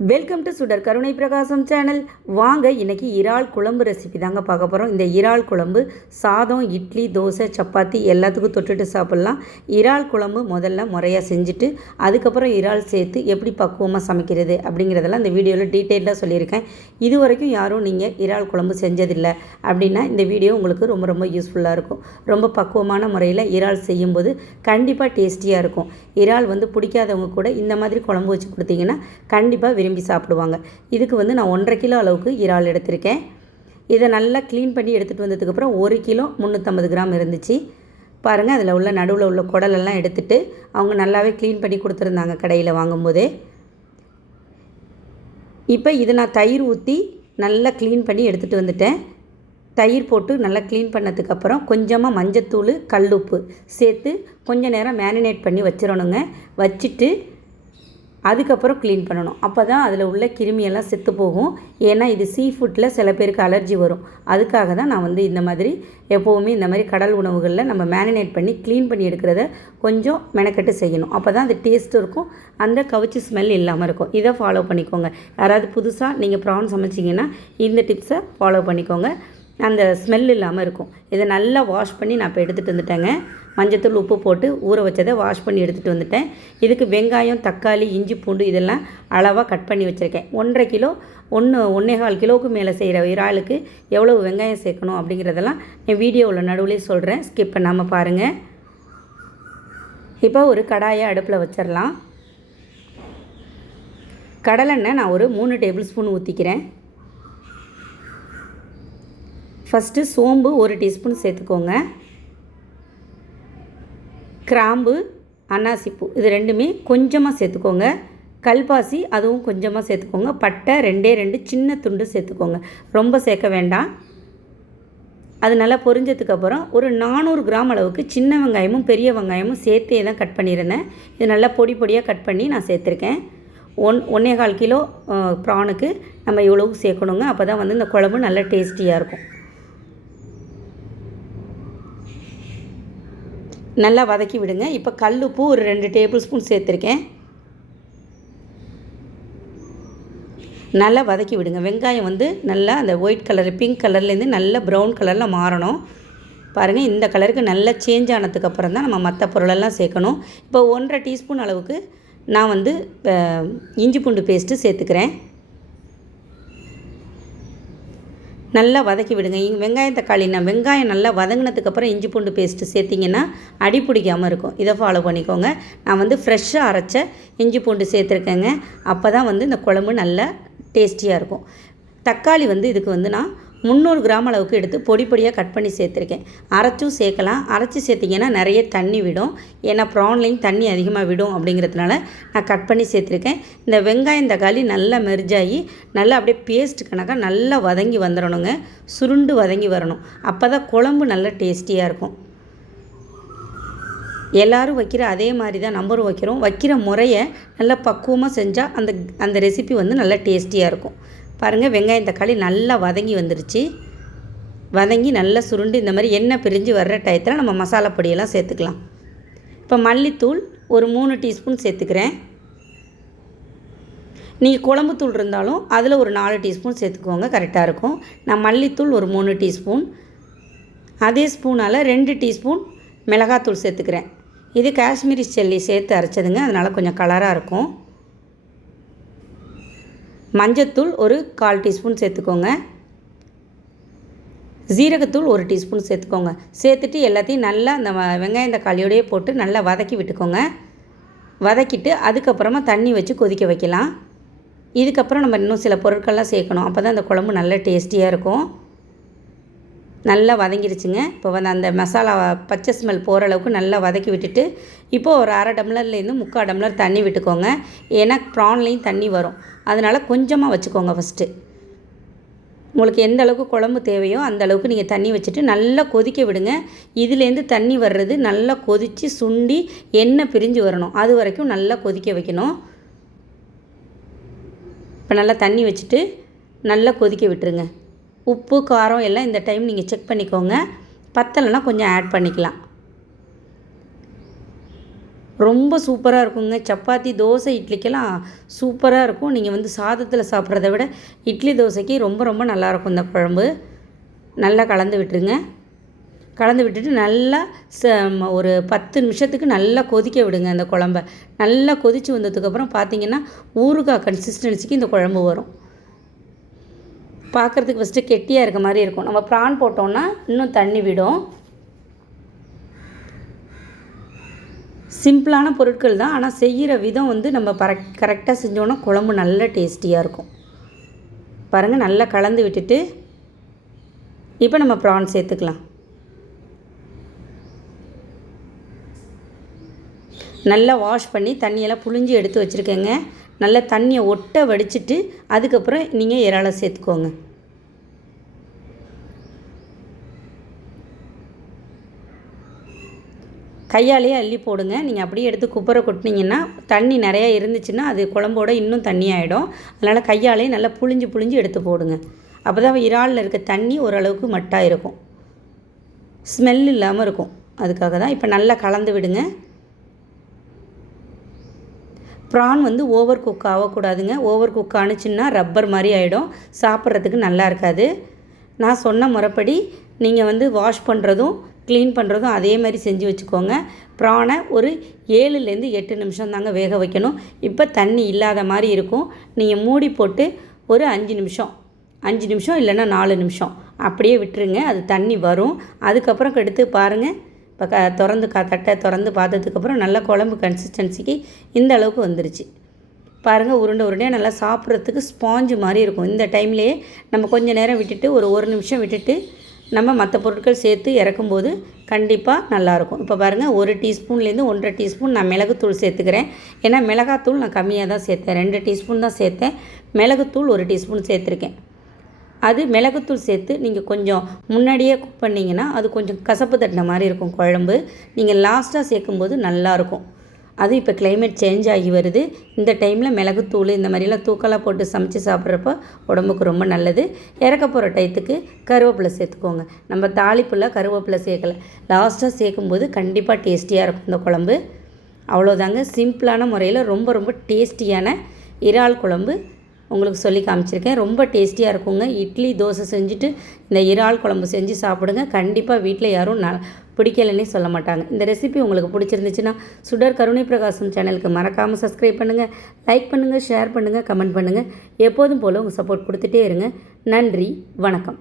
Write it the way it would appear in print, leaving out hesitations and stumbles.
Welcome to சுடர் கருணை பிரகாசம் சேனல். வாங்க இன்றைக்கி இறால் குழம்பு ரெசிபி தாங்க பார்க்க போகிறோம். இந்த இறால் குழம்பு சாதம், இட்லி, தோசை, சப்பாத்தி எல்லாத்துக்கும் தொட்டுட்டு சாப்பிட்லாம். இறால் குழம்பு முதல்ல முறையாக செஞ்சுட்டு அதுக்கப்புறம் இறால் சேர்த்து எப்படி பக்குவமாக சமைக்கிறது அப்படிங்கிறதெல்லாம் இந்த வீடியோவில் டீட்டெயிலாக சொல்லியிருக்கேன். இது வரைக்கும் யாரும் நீங்கள் இறால் குழம்பு செஞ்சதில்லை அப்படின்னா இந்த வீடியோ உங்களுக்கு ரொம்ப ரொம்ப யூஸ்ஃபுல்லாக இருக்கும். ரொம்ப பக்குவமான முறையில் இறால் செய்யும்போது கண்டிப்பாக டேஸ்டியாக இருக்கும். இறால் பிடிக்காதவங்க கூட இந்த மாதிரி குழம்பு வச்சு கொடுத்தீங்கன்னா கண்டிப்பாக விரும்பி சாப்பிடுவாங்க. இதுக்கு நான் 1.5 கிலோ அளவுக்கு இறால் எடுத்திருக்கேன். இதை நல்லா க்ளீன் பண்ணி எடுத்துகிட்டு வந்ததுக்கப்புறம் 1 கிலோ 350 கிராம் இருந்துச்சு. பாருங்கள், அதில் உள்ள நடுவில் உள்ள குடலெல்லாம் எடுத்துகிட்டு அவங்க நல்லாவே க்ளீன் பண்ணி கொடுத்துருந்தாங்க கடையில் வாங்கும்போதே. இப்போ இதை நான் தயிர் ஊற்றி நல்லா க்ளீன் பண்ணி எடுத்துகிட்டு வந்துட்டேன். தயிர் போட்டு நல்லா க்ளீன் பண்ணதுக்கப்புறம் கொஞ்சமாக மஞ்சத்தூள், கல்லுப்பு சேர்த்து கொஞ்சம் நேரம் மேரினேட் பண்ணி வச்சிடணுங்க. வச்சுட்டு அதுக்கப்புறம் க்ளீன் பண்ணணும். அப்போ தான் அதில் உள்ள கிருமியெல்லாம் செத்து போகும். ஏன்னா இது சீ ஃபுட்டில் சில பேருக்கு அலர்ஜி வரும். அதுக்காக தான் நான் இந்த மாதிரி எப்போவுமே இந்த மாதிரி கடல் உணவுகளில் நம்ம மேரினேட் பண்ணி க்ளீன் பண்ணி எடுக்கிறத கொஞ்சம் மெனக்கெட்டு செய்யணும். அப்போ தான் அது டேஸ்ட்டு இருக்கும், அந்த கவுச்சி ஸ்மெல் இல்லாமல் இருக்கும். இதை ஃபாலோ பண்ணிக்கோங்க. யாராவது புதுசாக நீங்கள் ப்ரான் சமைச்சிங்கன்னா இந்த டிப்ஸை ஃபாலோ பண்ணிக்கோங்க. அந்த ஸ்மெல் இல்லாமல் இருக்கும். இதை நல்லா வாஷ் பண்ணி நான் இப்போ எடுத்துகிட்டு வந்துட்டேங்க. மஞ்சத்தூள், உப்பு போட்டு ஊற வச்சதை வாஷ் பண்ணி எடுத்துகிட்டு வந்துட்டேன். இதுக்கு வெங்காயம், தக்காளி, இஞ்சி, பூண்டு இதெல்லாம் அளவாக கட் பண்ணி வச்சுருக்கேன். 1.5 கிலோ 1.25 கிலோவுக்கு மேலே செய்கிற இறாலுக்கு எவ்வளோ வெங்காயம் சேர்க்கணும் அப்படிங்கிறதெல்லாம் என் வீடியோவில் நடுவுலேயே சொல்கிறேன், ஸ்கிப் பண்ணாமல் பாருங்கள். இப்போ ஒரு கடாயை அடுப்பில் வச்சிடலாம். கடலெண்ணெய் நான் ஒரு 3 டேபிள் ஸ்பூன் ஊற்றிக்கிறேன். ஃபஸ்ட்டு சோம்பு 1 டீஸ்பூன் சேர்த்துக்கோங்க. கிராம்பு, அன்னாசிப்பூ இது ரெண்டுமே கொஞ்சமாக சேர்த்துக்கோங்க. கல்பாசி அதுவும் கொஞ்சமாக சேர்த்துக்கோங்க. பட்டை 2 சின்ன துண்டு சேர்த்துக்கோங்க, ரொம்ப சேர்க்க வேண்டாம். அது நல்லா பொரிஞ்சதுக்கப்புறம் ஒரு 400 கிராம் அளவுக்கு சின்ன வெங்காயமும் பெரிய வெங்காயமும் சேர்த்தே தான் கட் பண்ணியிருந்தேன். இது நல்லா பொடி பொடியாக கட் பண்ணி நான் சேர்த்துருக்கேன். 1.25 கிலோ ப்ரானுக்கு நம்ம இவ்வளவு சேர்க்கணுங்க. அப்போ தான் இந்த குழம்பு நல்லா டேஸ்டியாக இருக்கும். நல்லா வதக்கி விடுங்க. இப்போ கல்லுப்பு ஒரு 2 டேபிள் ஸ்பூன் சேர்த்துருக்கேன். நல்லா வதக்கி விடுங்க. வெங்காயம் நல்லா அந்த ஒயிட் கலர், பிங்க் கலர்லேருந்து நல்ல ப்ரௌன் கலரில் மாறணும். பாருங்கள், இந்த கலருக்கு நல்லா சேஞ்ச் ஆனதுக்கப்புறம் தான் நம்ம மற்ற பொருளெல்லாம் சேர்க்கணும். இப்போ 1.5 டீஸ்பூன் அளவுக்கு நான் இஞ்சி பூண்டு பேஸ்ட்டு சேர்த்துக்கிறேன். நல்லா வதக்கி விடுங்க. வெங்காயம், தக்காளி வெங்காயம் நல்லா வதங்கினதுக்கப்புறம் இஞ்சி பூண்டு பேஸ்ட்டு சேர்த்திங்கன்னா அடி பிடிக்காமல் இருக்கும். இதை ஃபாலோ பண்ணிக்கோங்க. நான் ஃப்ரெஷ்ஷாக அரைச்ச இஞ்சி பூண்டு சேர்த்துருக்கேங்க. அப்போ தான் இந்த குழம்பு நல்லா டேஸ்டியாக இருக்கும். தக்காளி இதுக்கு நான் 300 கிராம் அளவுக்கு எடுத்து பொடி பொடியாக கட் பண்ணி சேர்த்துருக்கேன். அரைச்சும் சேர்க்கலாம். அரைச்சி சேர்த்திங்கன்னா நிறைய தண்ணி விடும். ஏன்னா ப்ரான்லேயும் தண்ணி அதிகமாக விடும் அப்படிங்கிறதுனால நான் கட் பண்ணி சேர்த்துருக்கேன். இந்த வெங்காயம், தக்காளி நல்லா மெர்ஜாகி நல்லா அப்படியே பேஸ்ட் கணக்காக நல்லா வதங்கி வந்துடணுங்க. சுருண்டு வதங்கி வரணும். அப்போ தான் குழம்பு நல்லா டேஸ்டியாக இருக்கும். எல்லோரும் வைக்கிற அதே மாதிரி தான் நம்பரும் வைக்கிறோம். வைக்கிற முறையை நல்லா பக்குவமாக செஞ்சால் அந்த ரெசிபி நல்லா டேஸ்டியாக இருக்கும். பாருங்கள், வெங்காயம், தக்காளி நல்லா வதங்கி வந்துருச்சு. வதங்கி நல்லா சுருண்டு இந்த மாதிரி எண்ணெய் பிரிஞ்சு வர்ற டயத்தில் நம்ம மசாலா பொடியெல்லாம் சேர்த்துக்கலாம். இப்போ மல்லித்தூள் ஒரு 3 டீஸ்பூன் சேர்த்துக்கிறேன். நீங்கள் குழம்புத்தூள் இருந்தாலும் அதில் ஒரு 4 டீஸ்பூன் சேர்த்துக்கோங்க, கரெக்டாக இருக்கும். நான் மல்லித்தூள் ஒரு 3 டீஸ்பூன், அதே ஸ்பூனால் 2 டீஸ்பூன் மிளகாத்தூள் சேர்த்துக்கிறேன். இது காஷ்மீரி சில்லி சேர்த்து அரைச்சதுங்க, அதனால் கொஞ்சம் கலராக இருக்கும். மஞ்சத்தூள் ஒரு 1/4 டீஸ்பூன் சேர்த்துக்கோங்க. ஜீரகத்தூள் 1 டீஸ்பூன் சேர்த்துக்கோங்க. சேர்த்துட்டு எல்லாத்தையும் நல்லா அந்த வெங்காயம், தக்காளியோடையே போட்டு நல்லா வதக்கி விட்டுக்கோங்க. வதக்கிட்டு அதுக்கப்புறமா தண்ணி வச்சு கொதிக்க வைக்கலாம். இதுக்கப்புறம் நம்ம இன்னும் சில பொருட்கள்லாம் சேர்க்கணும். அப்போ தான் அந்த குழம்பு நல்லா டேஸ்டியாக இருக்கும். நல்லா வதங்கிருச்சுங்க. இப்போ அந்த மசாலா பச்சை ஸ்மெல் போகிற அளவுக்கு நல்லா வதக்கி விட்டுட்டு இப்போது ஒரு 1/2 டம்ளர்லேருந்து 3/4 டம்ளர் தண்ணி விட்டுக்கோங்க. ஏன்னா ப்ரான்லேயும் தண்ணி வரும், அதனால் கொஞ்சமாக வச்சுக்கோங்க. ஃபஸ்ட்டு உங்களுக்கு எந்த அளவுக்கு குழம்பு தேவையோ அந்த அளவுக்கு நீங்கள் தண்ணி வச்சுட்டு நல்லா கொதிக்க விடுங்க. இதுலேருந்து தண்ணி வர்றது நல்லா கொதித்து சுண்டி எண்ணெய் பிரிஞ்சு வரணும். அது வரைக்கும் நல்லா கொதிக்க வைக்கணும். இப்போ நல்லா தண்ணி வச்சுட்டு நல்லா கொதிக்க விட்டுருங்க. உப்பு, காரம் எல்லாம் இந்த டைம் நீங்கள் செக் பண்ணிக்கோங்க. பத்தலைன்னா கொஞ்சம் ஆட் பண்ணிக்கலாம். ரொம்ப சூப்பராக இருக்குங்க. சப்பாத்தி, தோசை, இட்லிக்கெல்லாம் சூப்பராக இருக்கும். நீங்கள் வந்து சாதத்தில் சாப்பிட்றத விட இட்லி, தோசைக்கு ரொம்ப ரொம்ப நல்லாயிருக்கும் இந்த குழம்பு. நல்லா கலந்து விட்டுருங்க. கலந்து விட்டுட்டு நல்லா ஒரு 10 நிமிஷத்துக்கு நல்லா கொதிக்க விடுங்க அந்த குழம்ப. நல்லா கொதித்து வந்ததுக்கப்புறம் பார்த்திங்கன்னா ஊறுகாய் கன்சிஸ்டன்சிக்கு இந்த குழம்பு வரும். பார்க்குறதுக்கு ஃபஸ்ட்டு கெட்டியாக இருக்க மாதிரி இருக்கும். நம்ம ப்ரான் போட்டோன்னா இன்னும் தண்ணி விடும். சிம்பிளான பொருட்கள் தான், ஆனால் செய்கிற விதம் வந்து நம்ம கரெக்டாக செஞ்சோன்னா குழம்பு நல்ல டேஸ்டியாக இருக்கும். பாருங்கள், நல்லா கலந்து விட்டுட்டு இப்போ நம்ம ப்ரான் சேர்த்துக்கலாம். நல்லா வாஷ் பண்ணி தண்ணியெல்லாம் புழிஞ்சு எடுத்து வச்சுருக்கேங்க. நல்லா தண்ணியை ஒட்ட வடிச்சிட்டு அதுக்கப்புறம் நீங்கள் இறாலை சேர்த்துக்கோங்க. கையாலேயே அள்ளி போடுங்க. நீங்கள் அப்படியே எடுத்து குப்பரை கொட்டினீங்கன்னா தண்ணி நிறையா இருந்துச்சுன்னா அது குழம்போட இன்னும் தண்ணி ஆகிடும். அதனால் கையாலேயே நல்லா புழிஞ்சு எடுத்து போடுங்க. அப்போ தான் இறாலில் இருக்க தண்ணி ஓரளவுக்கு மட்டாக இருக்கும், ஸ்மெல் இல்லாமல் இருக்கும். அதுக்காக தான். இப்போ நல்லா கலந்து விடுங்க. ப்ரான் வந்து ஓவர் குக் ஆகக்கூடாதுங்க. ஓவர் குக் ஆணுச்சுன்னா ரப்பர் மாதிரி ஆகிடும், சாப்பிட்றதுக்கு நல்லா இருக்காது. நான் சொன்ன முறைப்படி நீங்கள் வந்து வாஷ் பண்ணுறதும் க்ளீன் பண்ணுறதும் அதே மாதிரி செஞ்சு வச்சுக்கோங்க. ப்ரானை ஒரு 7லேருந்து 8 நிமிஷம் தாங்க வேக வைக்கணும். இப்போ தண்ணி இல்லாத மாதிரி இருக்கும். நீங்கள் மூடி போட்டு ஒரு 5 நிமிஷம் இல்லைன்னா 4 நிமிஷம் அப்படியே விட்டுருங்க. அது தண்ணி வரும். அதுக்கப்புறம் எடுத்து பாருங்கள். இப்போ தட்டை திறந்து பார்த்ததுக்கப்புறம் நல்லா குழம்பு கன்சிஸ்டன்சிக்கு இந்த அளவுக்கு வந்துருச்சு. பாருங்கள், உருண்டையாக நல்லா சாப்பிட்றதுக்கு ஸ்பாஞ்சு மாதிரி இருக்கும். இந்த டைம்லேயே நம்ம கொஞ்சம் நேரம் விட்டுட்டு ஒரு நிமிஷம் விட்டுட்டு நம்ம மற்ற பொருட்கள் சேர்த்து இறக்கும்போது கண்டிப்பாக நல்லாயிருக்கும். இப்போ பாருங்கள், 1 டீஸ்பூன்லேருந்து 1.5 டீஸ்பூன் நான் மிளகுத்தூள் சேர்த்துக்கிறேன். ஏன்னா மிளகாத்தூள் நான் கம்மியாக தான் சேர்த்தேன், 2 டீஸ்பூன் தான் சேர்த்தேன். மிளகுத்தூள் 1 டீஸ்பூன் சேர்த்துருக்கேன். அது மிளகுத்தூள் சேர்த்து நீங்கள் கொஞ்சம் முன்னாடியே குக் பண்ணிங்கன்னா அது கொஞ்சம் கசப்பு தட்டின மாதிரி இருக்கும் குழம்பு. நீங்கள் லாஸ்ட்டாக சேர்க்கும்போது நல்லாயிருக்கும். அது இப்போ கிளைமேட் சேஞ்ச் ஆகி வருது. இந்த டைமில் மிளகுத்தூள் இந்த மாதிரிலாம் தூக்கலாக போட்டு சமைச்சு சாப்பிட்றப்ப உடம்புக்கு ரொம்ப நல்லது. இறக்க போகிற டயத்துக்கு கருவேப்பிலை சேர்த்துக்கோங்க. நம்ம தாளிப்பில் கருவேப்பிலை சேர்க்கலை, லாஸ்ட்டாக சேர்க்கும்போது கண்டிப்பாக டேஸ்டியாக இருக்கும் இந்த குழம்பு. அவ்வளோதாங்க, சிம்பிளான முறையில் ரொம்ப ரொம்ப டேஸ்டியான இறால் குழம்பு உங்களுக்கு சொல்லி காமிச்சிருக்கேன். ரொம்ப டேஸ்டியாக இருக்குங்க. இட்லி, தோசை செஞ்சுட்டு இந்த இறால் குழம்பு செஞ்சு சாப்பிடுங்க. கண்டிப்பாக வீட்டில் யாரும் பிடிக்கலன்னே சொல்ல மாட்டாங்க. இந்த ரெசிபி உங்களுக்கு பிடிச்சிருந்துச்சுன்னா சுடர் கருணை பிரகாசம் சேனலுக்கு மறக்காமல் சப்ஸ்கிரைப் பண்ணுங்கள், லைக் பண்ணுங்கள், ஷேர் பண்ணுங்கள், கமெண்ட் பண்ணுங்கள். எப்போதும் போல் உங்கள் சப்போர்ட் கொடுத்துட்டே இருங்க. நன்றி, வணக்கம்.